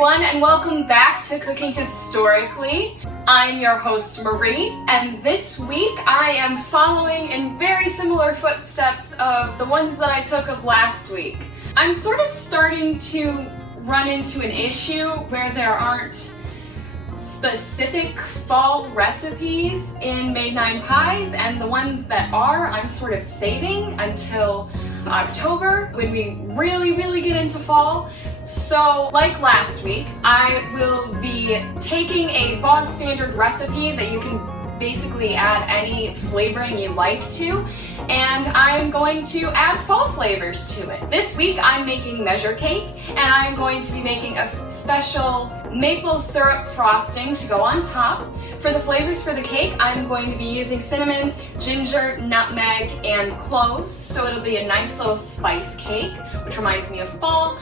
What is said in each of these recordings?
everyone, and welcome back to Cooking Historically. I'm your host Marie, and this week I am following in very similar footsteps of the ones that I took of last week. I'm sort of starting to run into an issue where there aren't specific fall recipes in Made 9 Pies, and the ones that are, I'm sort of saving until October when we really get into fall. So like last week, I will be taking a bog standard recipe that you can basically add any flavoring you like to, and I'm going to add fall flavors to it. This week I'm making measure cake, and I'm going to be making a special maple syrup frosting to go on top. For the flavors for the cake, I'm going to be using cinnamon, ginger, nutmeg, and cloves, so it'll be a nice little spice cake, which reminds me of fall.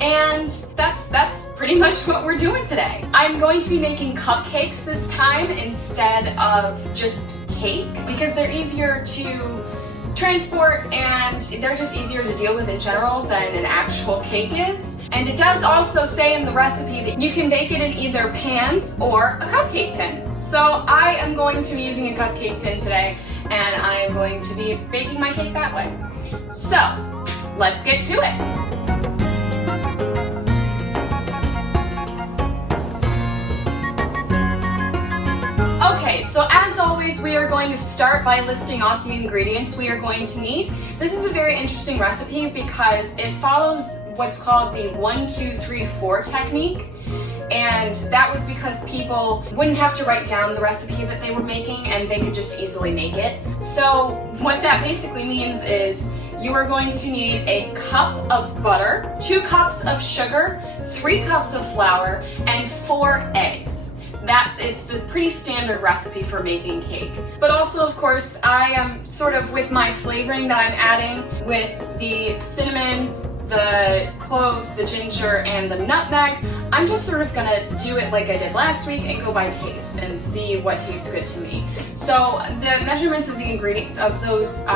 And that's pretty much what we're doing today. I'm going to be making cupcakes this time instead of just cake because they're easier to transport and they're just easier to deal with in general than an actual cake is. And it does also say in the recipe that you can bake it in either pans or a cupcake tin. So I am going to be using a cupcake tin today, and I am going to be baking my cake that way. So let's get to it. Okay, so as always, we are going to start by listing off the ingredients we are going to need. This is a very interesting recipe because it follows what's called the 1, 2, 3, 4 technique. And that was because people wouldn't have to write down the recipe that they were making and they could just easily make it. So what that basically means is you are going to need a cup of butter, 2 cups of sugar, 3 cups of flour, and 4 eggs. It's the pretty standard recipe for making cake. But also, of course, I am sort of with my flavoring that I'm adding with the cinnamon, the cloves, the ginger, and the nutmeg. I'm just sort of gonna do it like I did last week and go by taste and see what tastes good to me. So the measurements of the ingredients of those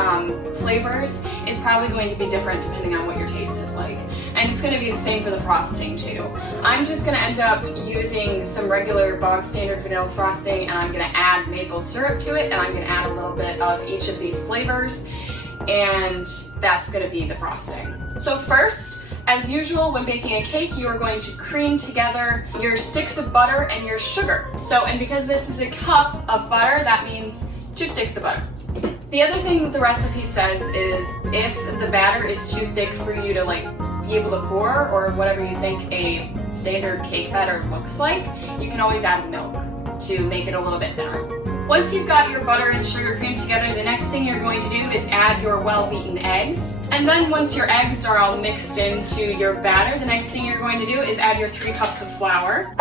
flavors is probably going to be different depending on what your taste is like. And it's gonna be the same for the frosting too. I'm just gonna end up using some regular bog standard vanilla frosting, and I'm gonna add maple syrup to it, and I'm gonna add a little bit of each of these flavors, and that's gonna be the frosting. So first, as usual, when baking a cake, you are going to cream together your sticks of butter and your sugar. And because this is a cup of butter, that means 2 sticks of butter. The other thing that the recipe says is if the batter is too thick for you to be able to pour, or whatever you think a standard cake batter looks like, you can always add milk to make it a little bit thinner. Once you've got your butter and sugar cream together, the next thing you're going to do is add your well-beaten eggs. And then once your eggs are all mixed into your batter, the next thing you're going to do is add your 3 cups of flour.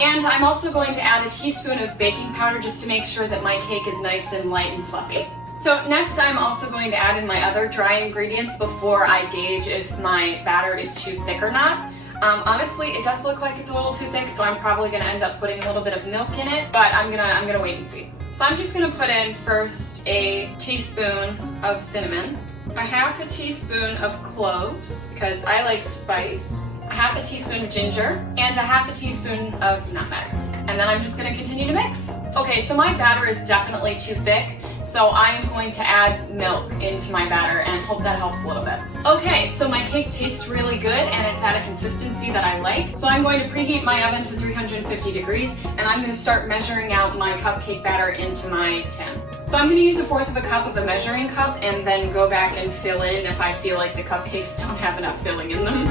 And I'm also going to add a teaspoon of baking powder just to make sure that my cake is nice and light and fluffy. So next I'm also going to add in my other dry ingredients before I gauge if my batter is too thick or not. Honestly, it does look like it's a little too thick, so I'm probably gonna end up putting a little bit of milk in it, but I'm gonna wait and see. So I'm just gonna put in first a teaspoon of cinnamon, a half a teaspoon of cloves, because I like spice, a half a teaspoon of ginger, and a half a teaspoon of nutmeg. And then I'm just gonna continue to mix. Okay, so my batter is definitely too thick, so I am going to add milk into my batter and hope that helps a little bit. Okay, so my cake tastes really good and it's at a consistency that I like. So I'm going to preheat my oven to 350 degrees, and I'm gonna start measuring out my cupcake batter into my tin. So I'm gonna use 1/4 of a cup of a measuring cup and then go back and fill in if I feel like the cupcakes don't have enough filling in them.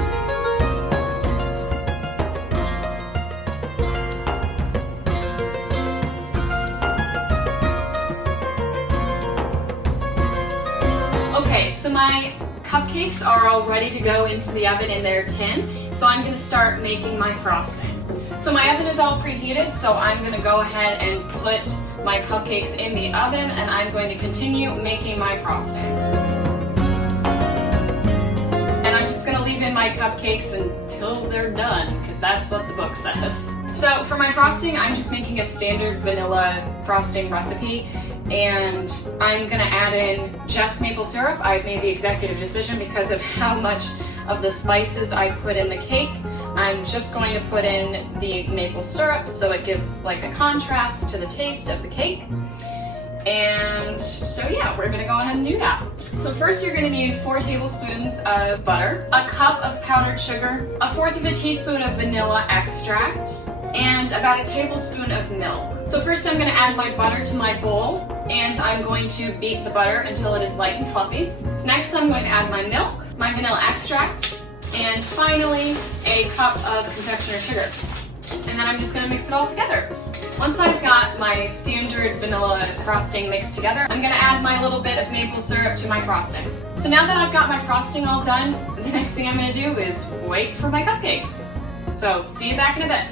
Okay, so my cupcakes are all ready to go into the oven in their tin, so I'm going to start making my frosting. So my oven is all preheated, so I'm going to go ahead and put my cupcakes in the oven, and I'm going to continue making my frosting. And I'm just going to leave in my cupcakes until they're done, because that's what the book says. So for my frosting, I'm just making a standard vanilla frosting recipe, and I'm gonna add in just maple syrup. I've made the executive decision because of how much of the spices I put in the cake. I'm just going to put in the maple syrup so it gives like a contrast to the taste of the cake. And so yeah, we're gonna go ahead and do that. So first you're gonna need 4 tablespoons of butter, a cup of powdered sugar, a 1/4 of a teaspoon of vanilla extract, and about a tablespoon of milk. So first I'm gonna add my butter to my bowl, and I'm going to beat the butter until it is light and fluffy. Next I'm going to add my milk, my vanilla extract, and finally a cup of confectioner sugar. And then I'm just gonna mix it all together. Once I've got my standard vanilla frosting mixed together, I'm gonna add my little bit of maple syrup to my frosting. So now that I've got my frosting all done, the next thing I'm gonna do is wait for my cupcakes. So see you back in a bit.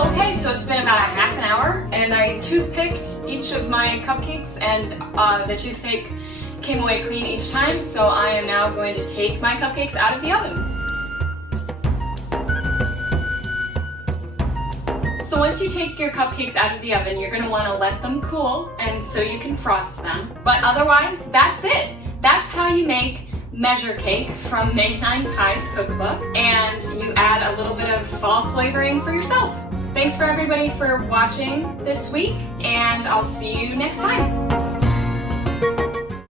Okay, so it's been about a half an hour, and I toothpicked each of my cupcakes, and the toothpick came away clean each time, so I am now going to take my cupcakes out of the oven. So once you take your cupcakes out of the oven, you're going to want to let them cool, and so you can frost them. But otherwise, that's it. That's how you make measure cake from May 9 Pie's cookbook, and you add a little bit of fall flavoring for yourself. Thanks for everybody for watching this week, and I'll see you next time.